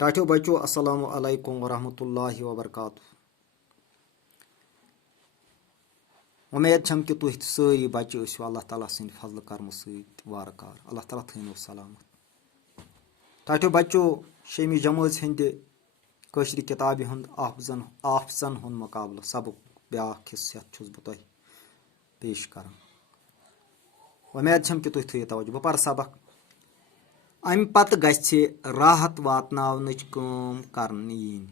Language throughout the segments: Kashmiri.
टाठियो बच्चों अस्सलामु अलैकुम वरहमतुल्लाहि वबरकातुह। उम्मीद छम कि तुह सारी बच्चे ٲسِو अल्लाह ताला सन्द फजल कर्म सहित वारकार अल्लाह ताला थैनो सलामत। टाठियो बच्चों शेमी जमात हंद कशर किताबि हुंद आफजन हुंद मुकाबल सबक ब्याख हिस्सा छुस बह तुह पेश कर। उम्मीद छम कि तुह थो तवज्जो। बह पर सबक। अमि पत गछ राहत वातनावनच काम करने यिन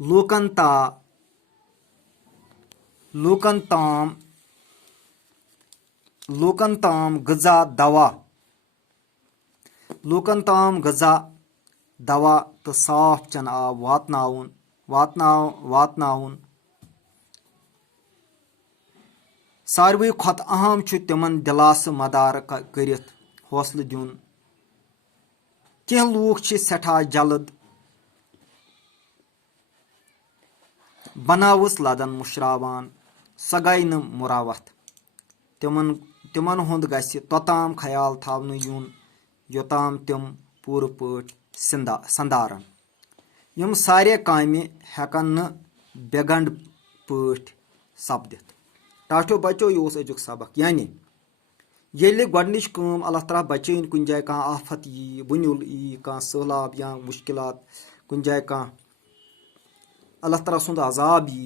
लूकन ताम गजा दवा तो साफ चन आब वातनावन सारवी खत अहम छु तिमन दिलास मदार करित हौसल दिन। कह लूख छ सठा जल्द बनावस लदन मुशरावान सो गई न मुरावत। तिमन हुंद गछ तोताम ख्याल थवन युन योताम तिम पूर पट संदारन। यम सारे कामि हेकन न बेगंड पट सपदित। टाठियो बच्चों यह अजुक सबक। यानी येले गोडनिच काम अल्लाह ताला बचैन कुन जाय कह आफत यी बुनुल यी कह सैलाब या मुश्किलात कुन जाय कह अल्लाह ताला सुंद अजाब यी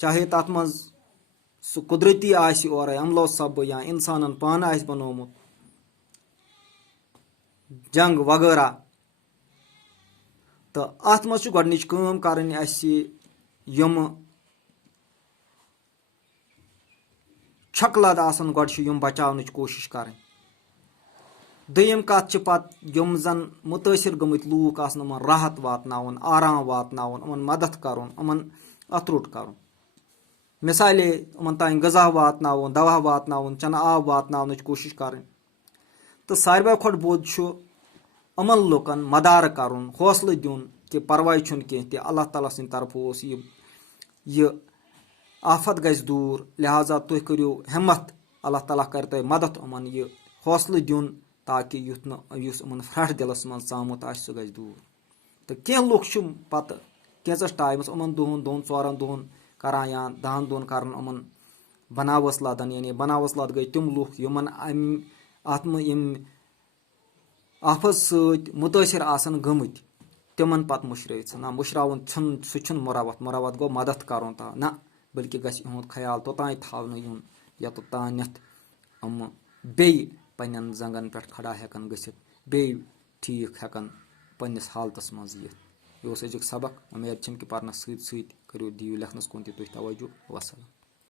चाहे तथ मज सु कुदरती आसि और अमलो सब या इंसानन पान आसि बनोमुत जंग वगैरह तो अत मज गोडनिच काम करन असि यम छकलद आसन गोड यम बचावनच कोशिश करन। दोयम कत पत यम जन मुतासिर गमत लूक आसन उमन राहत वातनावन आराम वातनावन उमन मदद करन उमन अतरुट करन। मिसाले उमन तान गजा वातनावन दवा वातनावन चन आब वातनावनच कोशिश करन। तो सारवे खोट बोध उमन लुकन मदार करन हौसल दिन कि परवाह छुन कह कि अल्लाह ताला सिंद तरफ यह आफत गज दूर लिहाजा तुह करो हिम्मत अल्लाह ताला कर तुह मदद उमन यह हौसल दिन ताकि युस उमन फ्रठ दिलस मन चामुत आस सह गज दूर। तो कह लुक पत कैंचस टाइमस उमन दोन चोरन दोहन करान या 10 दोहन करन उमन बनावस लदन। यानी बनावस लद गई तिम लुक यमन यम आफत सत मुतासिर आसन गमत तिमन पत मुशरत ना मुशरावन सह मुरावत गो मदद करन ता ना बल्कि गछ इहुंद ख्याल तोतान थवन युन योतानथ हम बे पन्न जंगन पे खड़ा हेकन गसित बे ठीक हेकन पन्निस हालतस मज यिथ। यह अजुक सबक। उम्मीद छम कि परनस सत करो दियो लेखनस कुन तुह तवज्जो। वसलाम।